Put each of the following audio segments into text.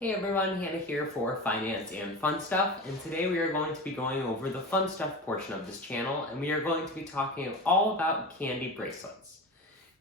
Hey everyone, Hannah here for Finance and Fun Stuff, and today we are going to be going over the fun stuff portion of this channel, and we are going to be talking all about Kandi bracelets.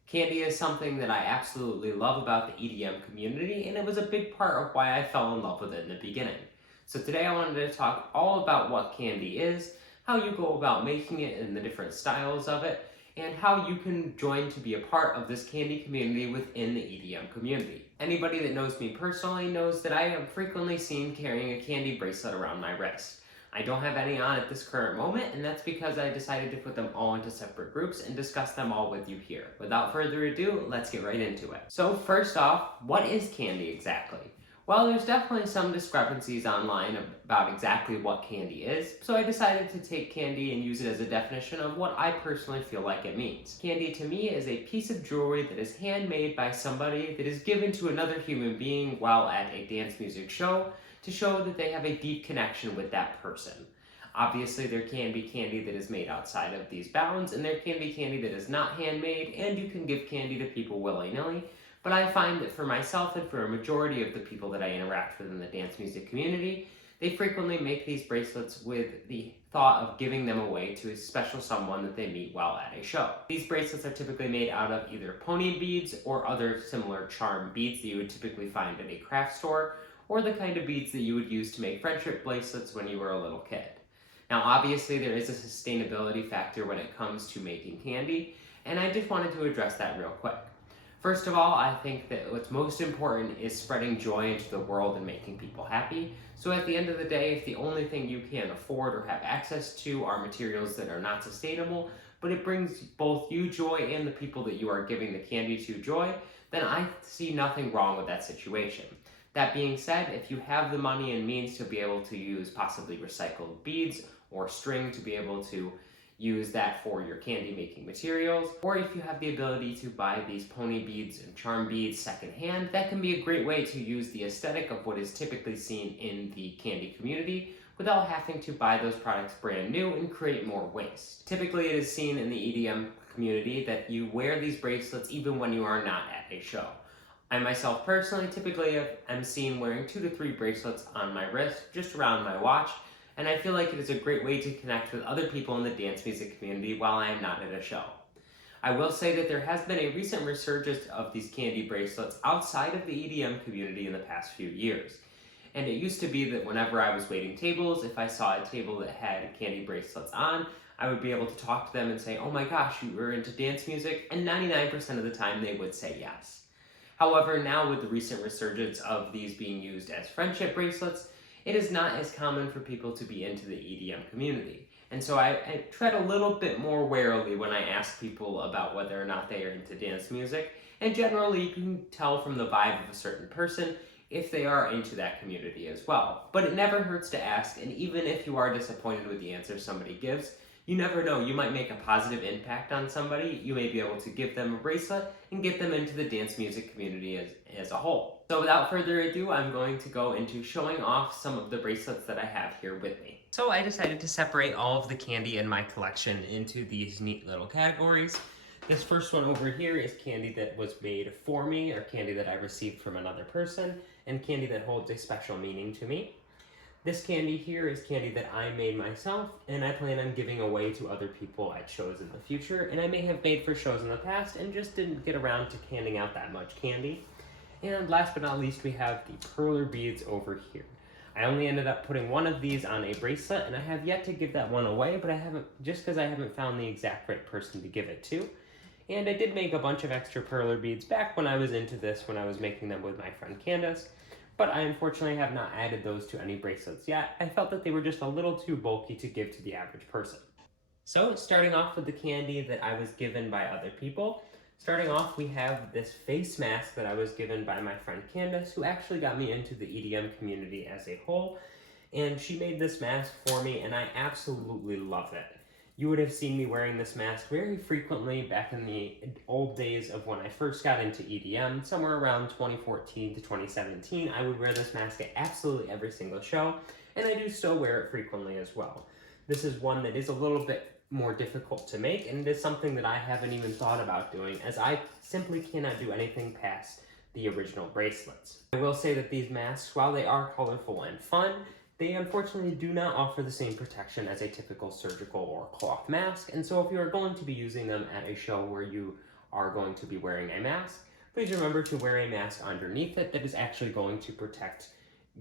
Kandi is something that I absolutely love about the EDM community, and it was a big part of why I fell in love with it in the beginning. So today I wanted to talk all about what Kandi is, how you go about making it and the different styles of it, and how you can join to be a part of this Kandi community within the EDM community. Anybody that knows me personally knows that I am frequently seen carrying a Kandi bracelet around my wrist. I don't have any on at this current moment, and that's because I decided to put them all into separate groups and discuss them all with you here. Without further ado, let's get right into it. So first off, what is Kandi exactly? Well, there's definitely some discrepancies online about exactly what Kandi is, so I decided to take Kandi and use it as a definition of what I personally feel like it means. Kandi to me is a piece of jewelry that is handmade by somebody that is given to another human being while at a dance music show to show that they have a deep connection with that person. Obviously, there can be Kandi that is made outside of these bounds, and there can be Kandi that is not handmade, and you can give Kandi to people willy-nilly. But I find that for myself and for a majority of the people that I interact with in the dance music community, they frequently make these bracelets with the thought of giving them away to a special someone that they meet while at a show. These bracelets are typically made out of either pony beads or other similar charm beads that you would typically find at a craft store, or the kind of beads that you would use to make friendship bracelets when you were a little kid. Now obviously there is a sustainability factor when it comes to making Kandi, and I just wanted to address that real quick. First of all, I think that what's most important is spreading joy into the world and making people happy. So at the end of the day, if the only thing you can afford or have access to are materials that are not sustainable, but it brings both you joy and the people that you are giving the Kandi to joy, then I see nothing wrong with that situation. That being said, if you have the money and means to be able to use possibly recycled beads or string to be able to use that for your Kandi making materials, or if you have the ability to buy these pony beads and charm beads secondhand, that can be a great way to use the aesthetic of what is typically seen in the Kandi community without having to buy those products brand new and create more waste. Typically it is seen in the EDM community that you wear these bracelets even when you are not at a show. I myself personally typically am seen wearing 2 to 3 bracelets on my wrist, just around my watch, and I feel like it is a great way to connect with other people in the dance music community while I am not at a show. I will say that there has been a recent resurgence of these Kandi bracelets outside of the EDM community in the past few years. And it used to be that whenever I was waiting tables, if I saw a table that had Kandi bracelets on, I would be able to talk to them and say, "Oh my gosh, you were into dance music?" And 99% of the time they would say yes. However, now with the recent resurgence of these being used as friendship bracelets, it is not as common for people to be into the EDM community. And so I tread a little bit more warily when I ask people about whether or not they are into dance music. And generally, you can tell from the vibe of a certain person if they are into that community as well. But it never hurts to ask, and even if you are disappointed with the answer somebody gives, you never know, you might make a positive impact on somebody. You may be able to give them a bracelet and get them into the dance music community as a whole. So without further ado, I'm going to go into showing off some of the bracelets that I have here with me. So I decided to separate all of the Kandi in my collection into these neat little categories. This first one over here is Kandi that was made for me, or Kandi that I received from another person, and Kandi that holds a special meaning to me. This Kandi here is Kandi that I made myself, and I plan on giving away to other people at shows in the future, and I may have made for shows in the past and just didn't get around to handing out that much Kandi. And last but not least, we have the perler beads over here. I only ended up putting one of these on a bracelet, and I have yet to give that one away, but I haven't, just because I haven't found the exact right person to give it to. And I did make a bunch of extra perler beads back when I was into this, when I was making them with my friend Candace. But I unfortunately have not added those to any bracelets yet. I felt that they were just a little too bulky to give to the average person. So starting off with the Kandi that I was given by other people, starting off we have this face mask that I was given by my friend Candace, who actually got me into the EDM community as a whole. And she made this mask for me and I absolutely love it. You would have seen me wearing this mask very frequently back in the old days of when I first got into EDM, somewhere around 2014 to 2017. I would wear this mask at absolutely every single show, and I do still wear it frequently as well. This is one that is a little bit more difficult to make, and it is something that I haven't even thought about doing, as I simply cannot do anything past the original bracelets. I will say that these masks, while they are colorful and fun, they unfortunately do not offer the same protection as a typical surgical or cloth mask, and so if you are going to be using them at a show where you are going to be wearing a mask, please remember to wear a mask underneath it that is actually going to protect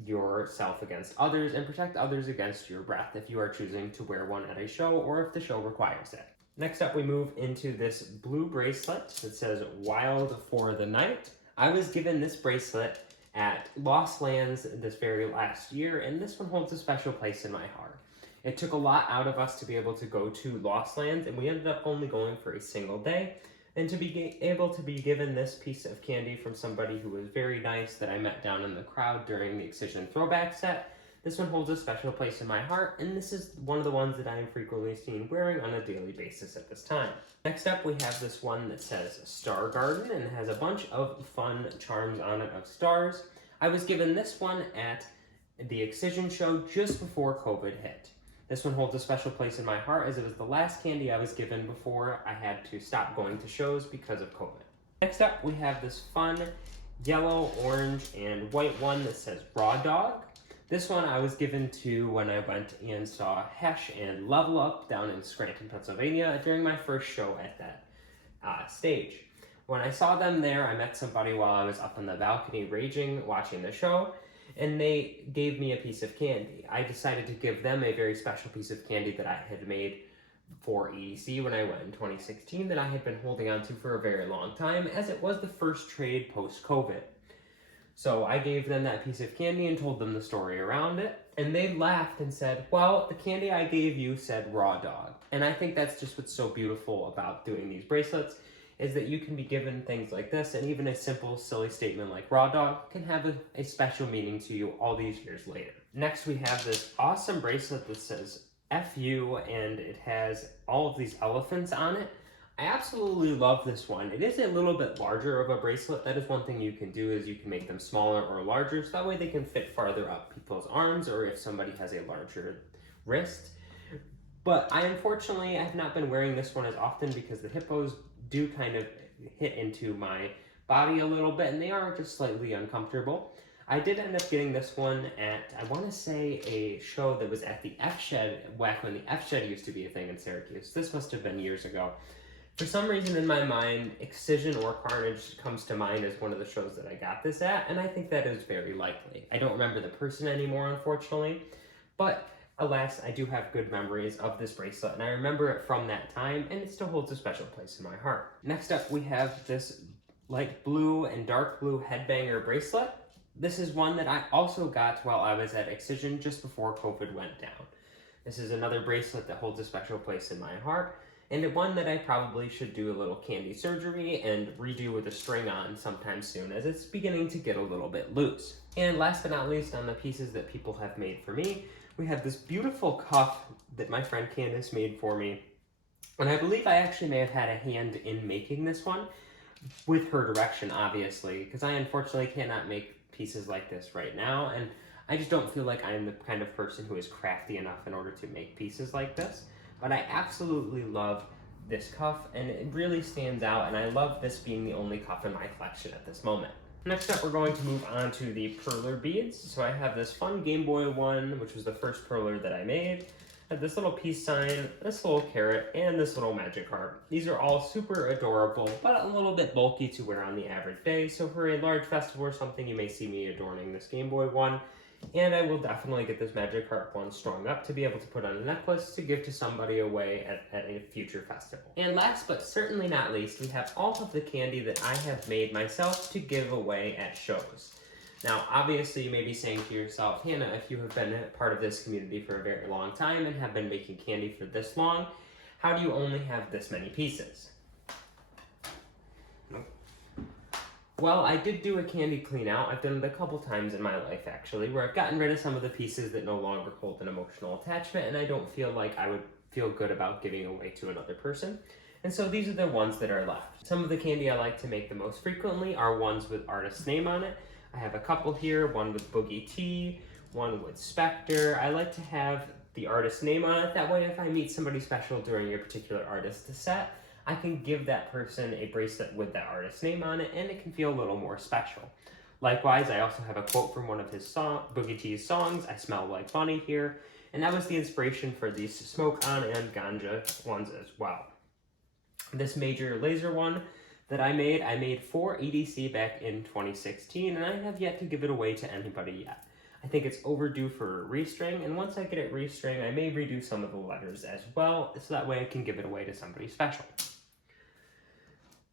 yourself against others and protect others against your breath if you are choosing to wear one at a show or if the show requires it. Next up, we move into this blue bracelet that says Wild for the Night. I was given this bracelet at Lost Lands this very last year, and this one holds a special place in my heart. It took a lot out of us to be able to go to Lost Lands, and we ended up only going for a single day. And to be able to be given this piece of candy from somebody who was very nice that I met down in the crowd during the Excision throwback set, this one holds a special place in my heart, and this is one of the ones that I am frequently seen wearing on a daily basis at this time. Next up, we have this one that says Star Garden and has a bunch of fun charms on it of stars. I was given this one at the Excision show just before COVID hit. This one holds a special place in my heart as it was the last candy I was given before I had to stop going to shows because of COVID. Next up, we have this fun yellow, orange, and white one that says Raw Dog. This one I was given to when I went and saw Hesh and Level Up down in Scranton, Pennsylvania during my first show at that stage. When I saw them there, I met somebody while I was up on the balcony raging, watching the show, and they gave me a piece of candy. I decided to give them a very special piece of candy that I had made for EDC when I went in 2016 that I had been holding on to for a very long time, as it was the first trade post-COVID. So I gave them that piece of candy and told them the story around it, and they laughed and said, well, the candy I gave you said Raw Dog. And I think that's just what's so beautiful about doing these bracelets, is that you can be given things like this, and even a simple, silly statement like Raw Dog can have a special meaning to you all these years later. Next, we have this awesome bracelet that says FU, and it has all of these elephants on it. I absolutely love this one. It is a little bit larger of a bracelet. That is one thing you can do, is you can make them smaller or larger, so that way they can fit farther up people's arms, or if somebody has a larger wrist. But I unfortunately have not been wearing this one as often because the hippos do kind of hit into my body a little bit, and they are just slightly uncomfortable. I did end up getting this one at, I want to say, a show that was at the F-Shed, back when the F-Shed used to be a thing in Syracuse. This must have been years ago. For some reason in my mind, Excision or Carnage comes to mind as one of the shows that I got this at, and I think that is very likely. I don't remember the person anymore, unfortunately, but alas, I do have good memories of this bracelet, and I remember it from that time, and it still holds a special place in my heart. Next up, we have this light blue and dark blue headbanger bracelet. This is one that I also got while I was at Excision just before COVID went down. This is another bracelet that holds a special place in my heart, and one that I probably should do a little candy surgery and redo with a string on sometime soon, as it's beginning to get a little bit loose. And last but not least, on the pieces that people have made for me, we have this beautiful cuff that my friend Candace made for me. And I believe I actually may have had a hand in making this one, with her direction, obviously, because I unfortunately cannot make pieces like this right now, and I just don't feel like I'm the kind of person who is crafty enough in order to make pieces like this. But I absolutely love this cuff, and it really stands out, and I love this being the only cuff in my collection at this moment. Next up, we're going to move on to the perler beads. So I have this fun Game Boy one, which was the first perler that I made. I have this little peace sign, this little carrot, and this little magic heart. These are all super adorable, but a little bit bulky to wear on the average day. So for a large festival or something, you may see me adorning this Game Boy one. And I will definitely get this magic heart one strung up to be able to put on a necklace to give to somebody away at a future festival. And last but certainly not least, we have all of the candy that I have made myself to give away at shows. Now, obviously, you may be saying to yourself, Hannah, if you have been a part of this community for a very long time and have been making candy for this long, how do you only have this many pieces? Well, I did do a candy clean out. I've done it a couple times in my life, actually, where I've gotten rid of some of the pieces that no longer hold an emotional attachment, and I don't feel like I would feel good about giving away to another person. And so these are the ones that are left. Some of the candy I like to make the most frequently are ones with artist's name on it. I have a couple here, one with Boogie T, one with Spectre. I like to have the artist's name on it. That way, if I meet somebody special during a particular artist set, I can give that person a bracelet with that artist's name on it, and it can feel a little more special. Likewise, I also have a quote from one of his Boogie T's songs, "I Smell Like Money" here, and that was the inspiration for these Smoke On and Ganja ones as well. This major laser one that I made for EDC back in 2016, and I have yet to give it away to anybody yet. I think it's overdue for a restring, and once I get it restring, I may redo some of the letters as well, so that way I can give it away to somebody special.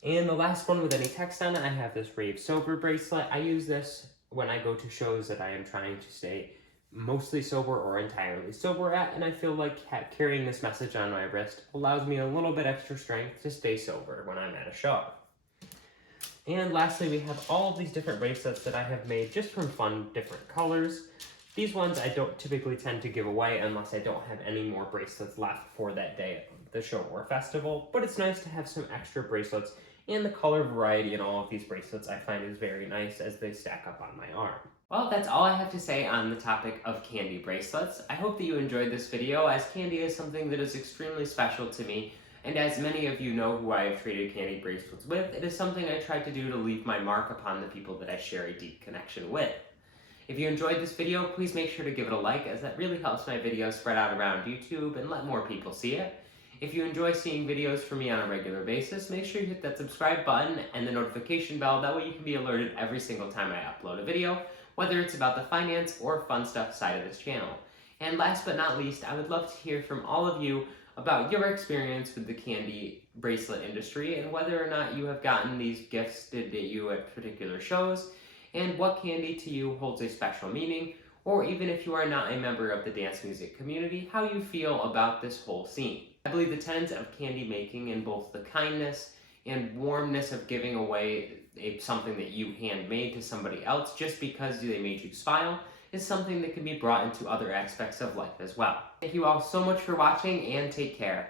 And the last one with any text on it, I have this Rave Sober bracelet. I use this when I go to shows that I am trying to stay mostly sober or entirely sober at, and I feel like carrying this message on my wrist allows me a little bit extra strength to stay sober when I'm at a show. And lastly, we have all of these different bracelets that I have made just from fun, different colors. These ones I don't typically tend to give away unless I don't have any more bracelets left for that day of the show or festival, but it's nice to have some extra bracelets, and the color variety in all of these bracelets I find is very nice as they stack up on my arm. Well, that's all I have to say on the topic of Kandi bracelets. I hope that you enjoyed this video, as Kandi is something that is extremely special to me, and as many of you know who I have traded Kandi bracelets with, it is something I try to do to leave my mark upon the people that I share a deep connection with. If you enjoyed this video, please make sure to give it a like, as that really helps my videos spread out around YouTube and let more people see it. If you enjoy seeing videos from me on a regular basis, make sure you hit that subscribe button and the notification bell. That way you can be alerted every single time I upload a video, whether it's about the finance or fun stuff side of this channel. And last but not least, I would love to hear from all of you about your experience with the Kandi bracelet industry and whether or not you have gotten these gifted at you at particular shows, and what Kandi to you holds a special meaning, or even if you are not a member of the dance music community, how you feel about this whole scene. I believe the tenets of Kandi making in both the kindness and warmness of giving away something that you handmade to somebody else just because they made you smile is something that can be brought into other aspects of life as well. Thank you all so much for watching, and take care.